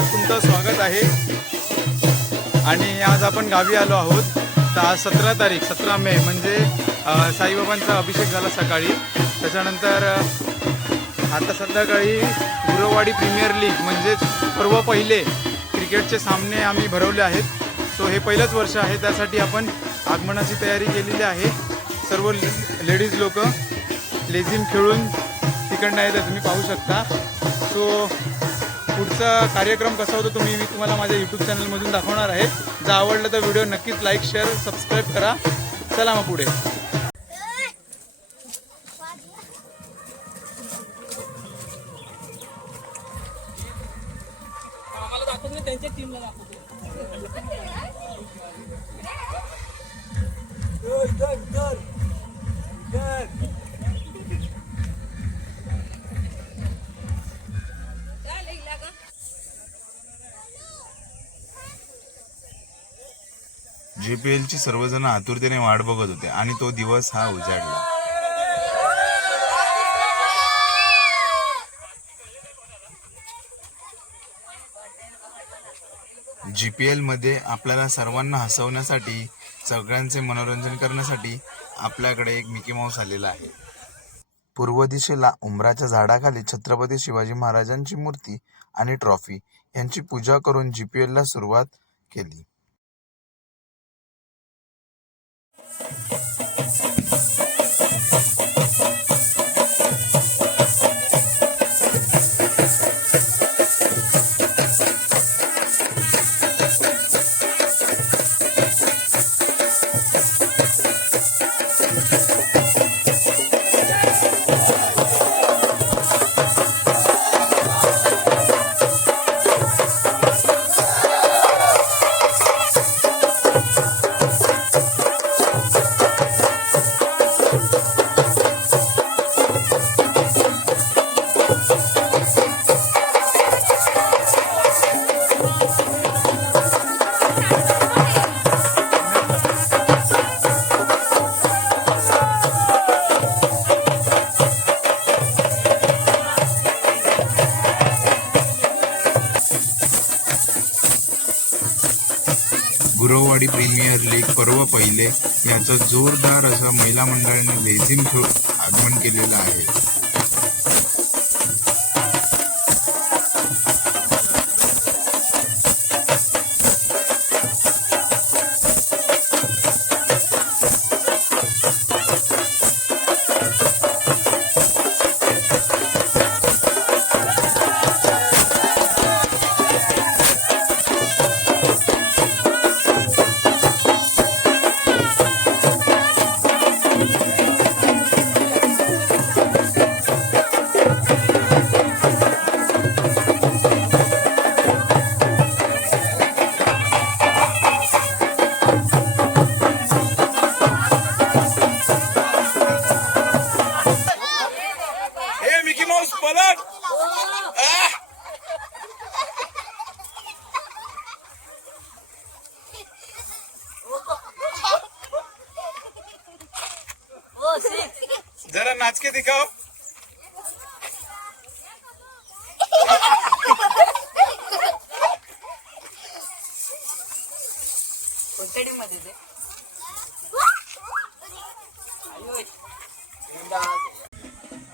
भटक्याच्या तुमचं स्वागत आहे. आणि आज आपण गावी आलो आहोत. तर आज सतरा तारीख सतरा मे म्हणजे साईबाबांचा अभिषेक झाला सकाळी. त्याच्यानंतर आता संध्याकाळी गुरवाडी प्रीमियर लीग म्हणजेच पर्व पहिले क्रिकेटचे सामने आम्ही भरवले आहेत. सो हे पहिलंच वर्ष आहे. त्यासाठी आपण आगमनाची तयारी केलेली आहे. सर्व लेडीज लोक लेझिम खेळून तिकडनं येतात तुम्ही पाहू शकता. सो पुढचा कार्यक्रम कसा होतो तुम्ही मी तुम्हाला माझ्या यूट्यूब चॅनलमधून दाखवणार आहे. जर आवडलं तर व्हिडिओ नक्कीच लाईक शेअर सबस्क्राईब करा. चला मग पुढे. त्यांच्या टीमला दाखवतो. जी पी एलची सर्वजण आतुरतेने वाट बघत होते आणि तो दिवस हा उजाडला. जीपीएलमध्ये आपल्याला सर्वांना हसवण्यासाठी सगळ्यांचे मनोरंजन करण्यासाठी आपल्याकडे एक मिकी माऊस आलेला आहे. पूर्व दिशेला उमराच्या झाडाखाली छत्रपती शिवाजी महाराजांची मूर्ती आणि ट्रॉफी यांची पूजा करून जी पी एलला सुरुवात केली. प्रीमियर लीग पर्व पहिले. याचं जोरदार असं महिला मंडळाने लेझिम खेळ आगमन केलेलं आहे.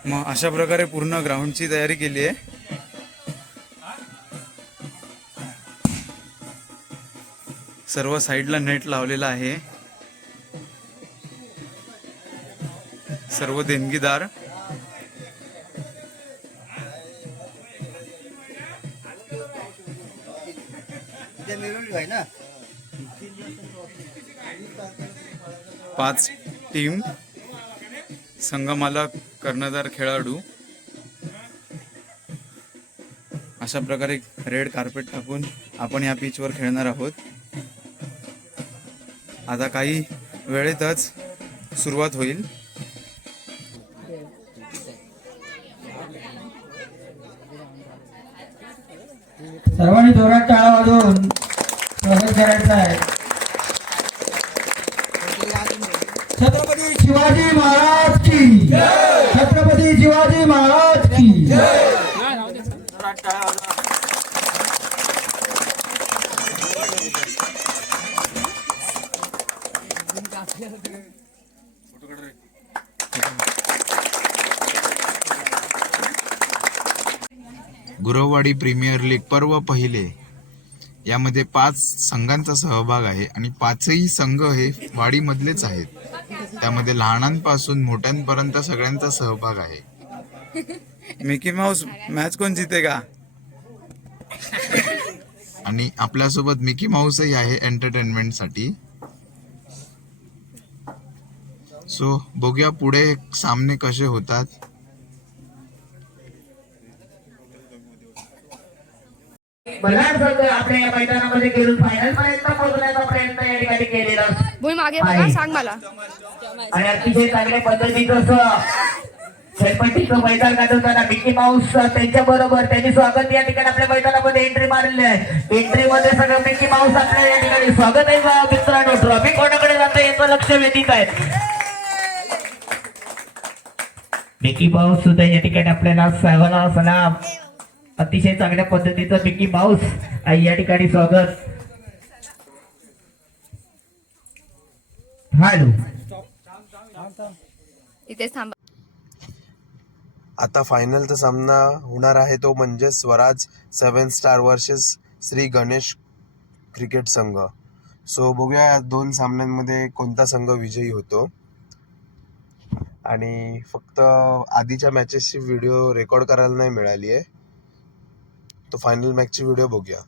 मग अशा प्रकारे पूर्ण ग्राउंडची तयारी केली आहे. सर्व साईडला नेट लावलेला आहे. सर्व देणगीदार. पाच टीम संगमाला कर्णधार खेळाडू. अशा प्रकारे रेड कार्पेट टाकून आपण या पिचवर खेळणार आहोत. आता काही वेळेतच सुरुवात होईल. सर्वांनी जोरात टाळा वाजवून. स्वागत करायचं आहे? छत्रपती शिवाजी महाराज की छत्रपती शिवाजी महाराज की गुरववाडी प्रीमियर लीग पर्व पहिले. यामध्ये पाच संघांचा सहभाग आहे आणि पाचही संघ हे वाडीमधलेच आहेत. त्यामध्ये लहानांपासून मोठ्यांपर्यंत सगळ्यांचा सहभाग आहे. मिकी माऊस मॅच कोण जितेगा? आणि आपल्यासोबत मिकी माऊसही आहे एंटरटेनमेंटसाठी सो बघूया पुढे सामने कसे होतात. बलाढ्य आपल्या या मैदानामध्ये खेळून फायनल पर्यंत पोहोचण्याचा प्रयत्न या ठिकाणी केलेला. भूमी मागे आहे. बघा सांग मला. आणि अतिशय चांगल्या पद्धतीचं खेळपट्टीचं मैदान गाजवताना मिकी माऊस त्यांच्या बरोबर त्यांनी स्वागत या ठिकाणी आपल्या मैदानामध्ये एंट्री मारलेली आहे. एंट्री मध्ये सगळं मिकी माऊस आपल्या या ठिकाणी स्वागत आहे मित्रांनो. ट्रॉफी कोणाकडे जातं याचं लक्ष वेधित आहे. मिकी माऊस सुद्धा या ठिकाणी आपल्याला सर्वांना सलाम अतिशय चांगल्या पद्धतीचं मिकी माऊस या ठिकाणी स्वागत. हॅलो आता फायनलचा सामना होणार आहे तो म्हणजे Swaraj seven star versus Shri Ganesh cricket संघ. सो बघूया या दोन सामन्यांमध्ये कोणता संघ विजयी होतो. आणि फक्त आधीच्या मॅचेसची व्हिडिओ रेकॉर्ड करायला नाही मिळाली आहे तो फायनल मॅचची व्हिडिओ बघूया.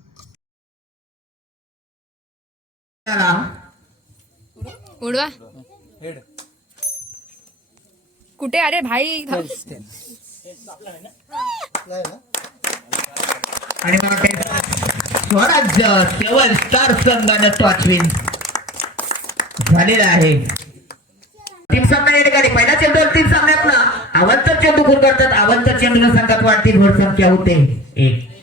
उडवा. कुठे? अरे भाई आणि ते स्वराज्य केवळ स्टार संघानं टॉचविन झालेला आहे. टीम सामना या ठिकाणी पहिल्या चेंडूवर तीन सामन्यातला अवंत चेंडू खून करतात अवंत चेंडूला संघात वाढती घोड संख्या होते. एक.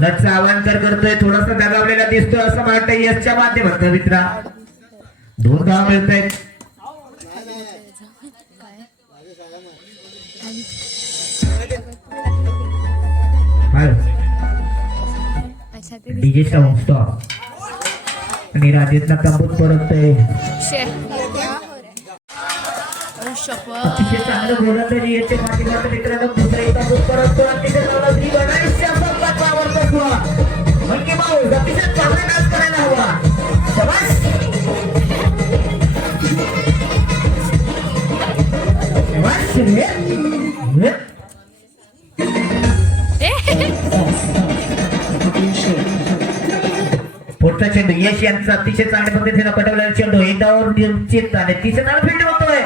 पुनच अवांतर करतोय थोडासा दगावलेला दिसतोय असं मला वाटतं यशच्या माध्यमात मित्रा. दोन धाव मिळत आहेत डीजे साऊंड स्टॉप आणि राजेशला तंबूत परततोय. अतिशय चांगलं बोलत याच्या मित्रांनो. दुसऱ्या तंबूत परततो अतिशय यश यांचा अतिशय चांगल्या पद्धतीने पटवलेला चेंडू एकदावर निश्चित आणि तिसऱ्या चांगला फील्ड होतोय.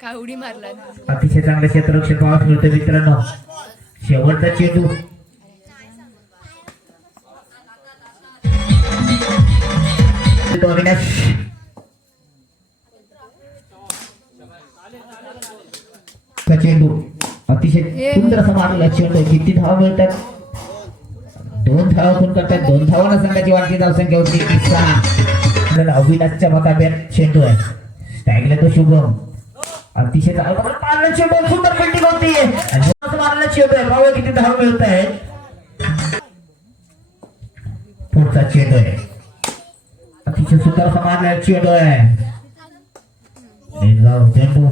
काय उडी मारला अतिशय चांगलं क्षेत्ररक्षण पाहायला मिळतं मित्रांनो. शेवटचा चेंडू. अविनाश. चेंडू. अतिशय सुंदर असा मारलेला चेंडू किती धाव मिळतात. दोन करतात दोन धावाला संघाची वाढती धावसंख्या होती. ती सहा आपल्याला अविनाशच्या मताब्यात चेंडू आहे. स्टॅगला तो शुभम अतिशय चांगला चेंडू. सुंदर फिल्डिंग होती. आणि चेंडू आहे. भाऊ किती धाव मिळत आहे पुढचा चेंडू आहे. अतिशय सुंदर असा चेंडू आहे. चेंडू.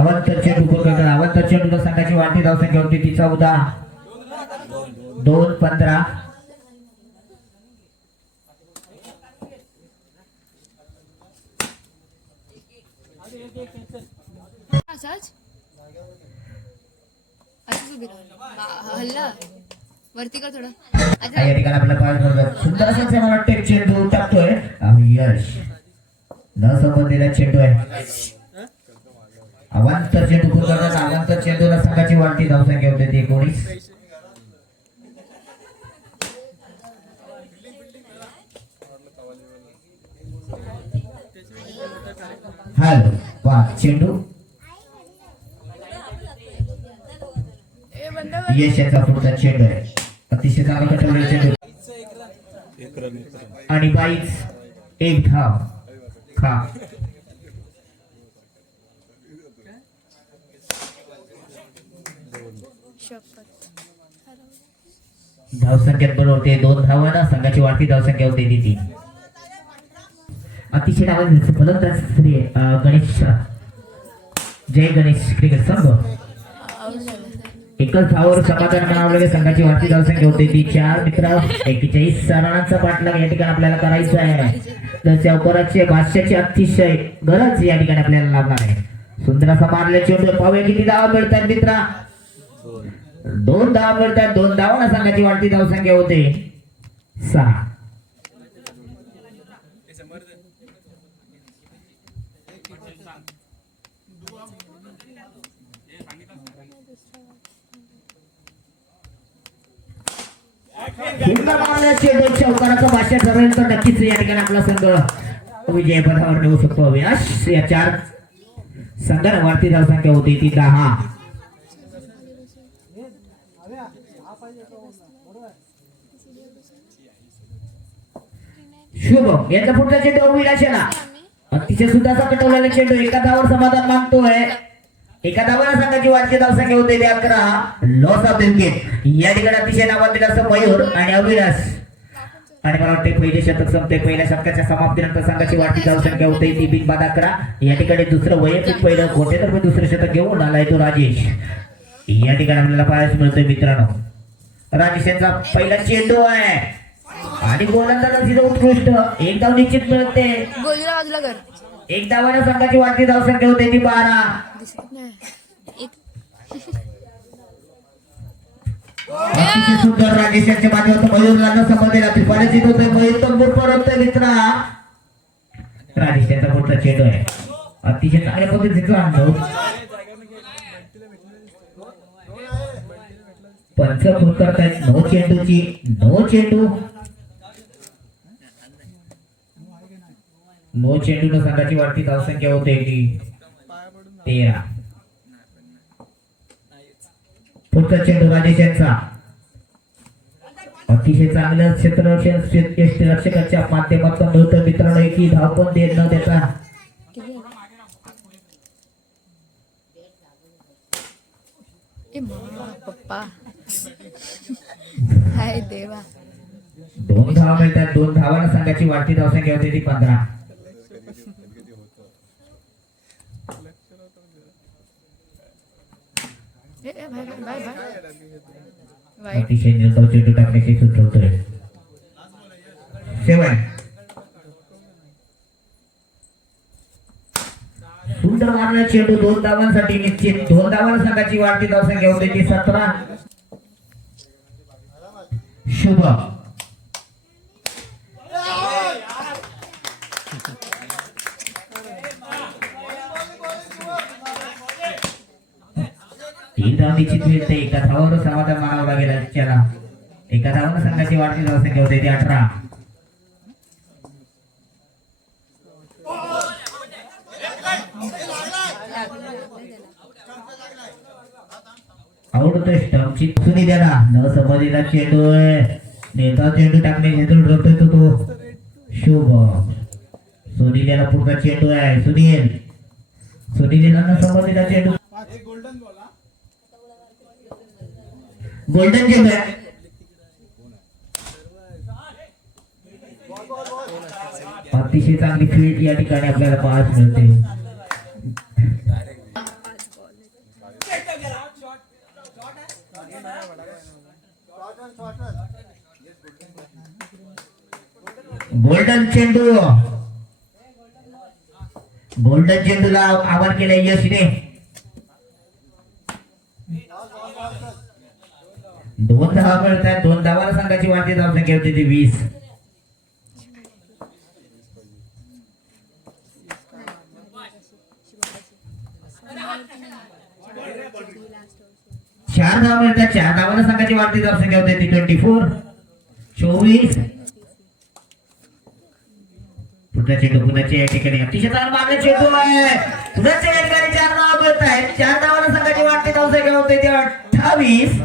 अवंत चेंडू करतात. अवंत चेंडूला संघाची वाढती धाव संख्या होती. ती चौदा दोन पंधरा. हल्ला. वरती कर थोडं. या ठिकाणी. सुंदर असं मला वाटतं चेंडू टाकतोय. यश. न संबंधीला चेंडू आहे. अवांतर चेंडू खूप करतात अवांतर चेंडूला संघाची वाढती धाव संख्या होते ती एकोणीस. हॅलो. वा चेंडू. ए बंद कर. यश याचा पुढचा चेंडू आहे. अतिशय चांगला कटवलेला चेंडू आणि बाईच एक धाव. खा. धावसंख्येत बरोबर होते. दोन धावांना संघाची वाढती धावसंख्या होते ती अतिशय नावाचे फलंदाज श्री गणेश जय गणेश क्रिकेट संघ. एकच धावावर समाधान मिळवलेल्या संघाची वाढती धावसंख्या होते ती चार मित्र. एकेचाळीस रनांचा पाठलाग या ठिकाणी आपल्याला करायचा आहे. तर चौकाराचे भाष्याची अतिशय गरज या ठिकाणी आपल्याला लागणार आहे. सुंदर असा मारल्या चेंडू पाहूया किती धावा मिळतात मित्रा. दोन धावा मिळतात दोन धावांना संघाची वाढती धावसंख्या होते सहा. भाष्य ठरेल तर नक्कीच या ठिकाणी आपला संघ विजय पदावर नेऊ शकतो अविनाश. या चार संघाला वाढती धावसंख्या होती ती दहा. शुभम यांचा पुढचा चेंडू अविनाशाला तिचे सुद्धा कटवलेला चेंडू एका धावर समाधान मागतोय एका धावाला संघाची धाव संख्या होते अकरा. लॉस ऑफ विकेट या ठिकाणी अतिशय नावात असं मयूर आणि अविनाश. आणि मला वाटते पहिले शतक संपते पहिल्या शतकाच्या समाप्तीनंतर संघाची वाटची धाव संख्या होते ती बिन बाद अकरा. या ठिकाणी दुसरं वैयक्तिक पहिलं गोटेतर्फे दुसरं शतक घेऊन आलाय तो राजेश. या ठिकाणी आपल्याला पाहायला मिळतोय मित्रांनो. राजेश यांचा पहिला चेंडू आहे. आणि गोलंदाज तिथं उत्कृष्ट. एक धाव निश्चित मिळते. गोलीला बाजूला कर. एक धावाने संघाची वाढती धावसंख्या होते ती बारा सुंदर राजेश यांच्या माध्यमातून मयूरला न समजलेला त्रिपाठी होतोय. मयूर तर मूळ परततोय मित्रा. राजेश यांचा मोठा चेंडू आहे. अतिशय चांगल्या पद्धतीचा अनुभव पंच खून करतायत. नो चेंडूची नो चेंडू. नो चेंडू संघाची वाढती धावसंख्या होते. ती तेरा. पुढचा चेंडू राजेश यांचा. अतिशय चांगल्या क्षेत्ररक्षण रक्षकाच्या माध्यमातून मिळतं मित्रांनो धाव पण देत न मा पप्पा. हाय देवा. दोन धावा मिळतात. दोन धावांना संघाची वाढती धावसंख्या होते ती पंधरा. अतिशय निर्धाव चेंडू टाकण्याची सुचवतोय सेवन सुंदर मारला चेंडू दोन धावांसाठी निश्चित. दोन धावांना संघाची वाढती धावसंख्या होते ती सतरा. शुभ तीन धाव निश्चित मिळते एका धावावर समाधान मानावं लागेल त्याला एका धावानं संघाची वाढती धावसंख्या होते ती अठरा. आवडतोय स्टम्पची सुनी द्याला न. समजलेला चेंडू नेता चेंडू टाकणे हेतून ठरतोय तो तो. शुभ. सुनील याला पुढचा चेंडू आहे. सुनील. सुनील याला न समजलेला चेंडू गोल्डन चेंडू आहे अतिशय चांगली फील्ड या ठिकाणी आपल्याला पाहत मिळते। गोल्डन चेंडू। गोल्डन चेंडूला आवाहन केलंय यशने। दोन धावा मिळतात दोन धावाला संघाची वाढती धावसंख्या होती ती वीस. चार धावा मिळतात चार धावाला संघाची वाढती धावसंख्या होती ती ट्वेंटी फोर चोवीस. पुन्हा चेंडू पुण्याच्या या ठिकाणी अतिशय चांगला मागे चेंडू आहे. पुन्हा या ठिकाणी चार धावा मिळत आहेत चार धावाला संघाची वाढती धावसंख्या होते ती अठ्ठावीस.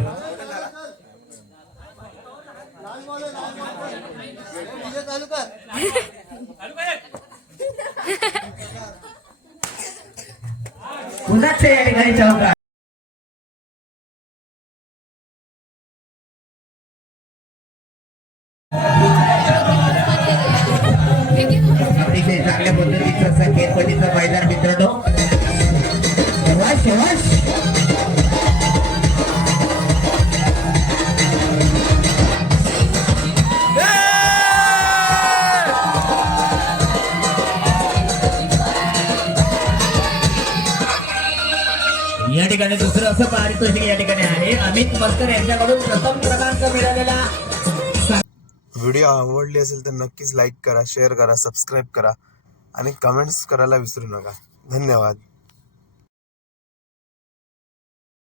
पुन्हाच या ठिकाणी चौका ठिकाणी दुसरं असं पारितोषिक या ठिकाणी आहे. अमित मस्कर यांच्याकडून प्रथम क्रमांक मिळालेला. व्हिडिओ आवडली असेल तर नक्कीच लाईक करा शेअर करा सबस्क्राईब करा आणि कमेंट्स करायला विसरू नका. धन्यवाद.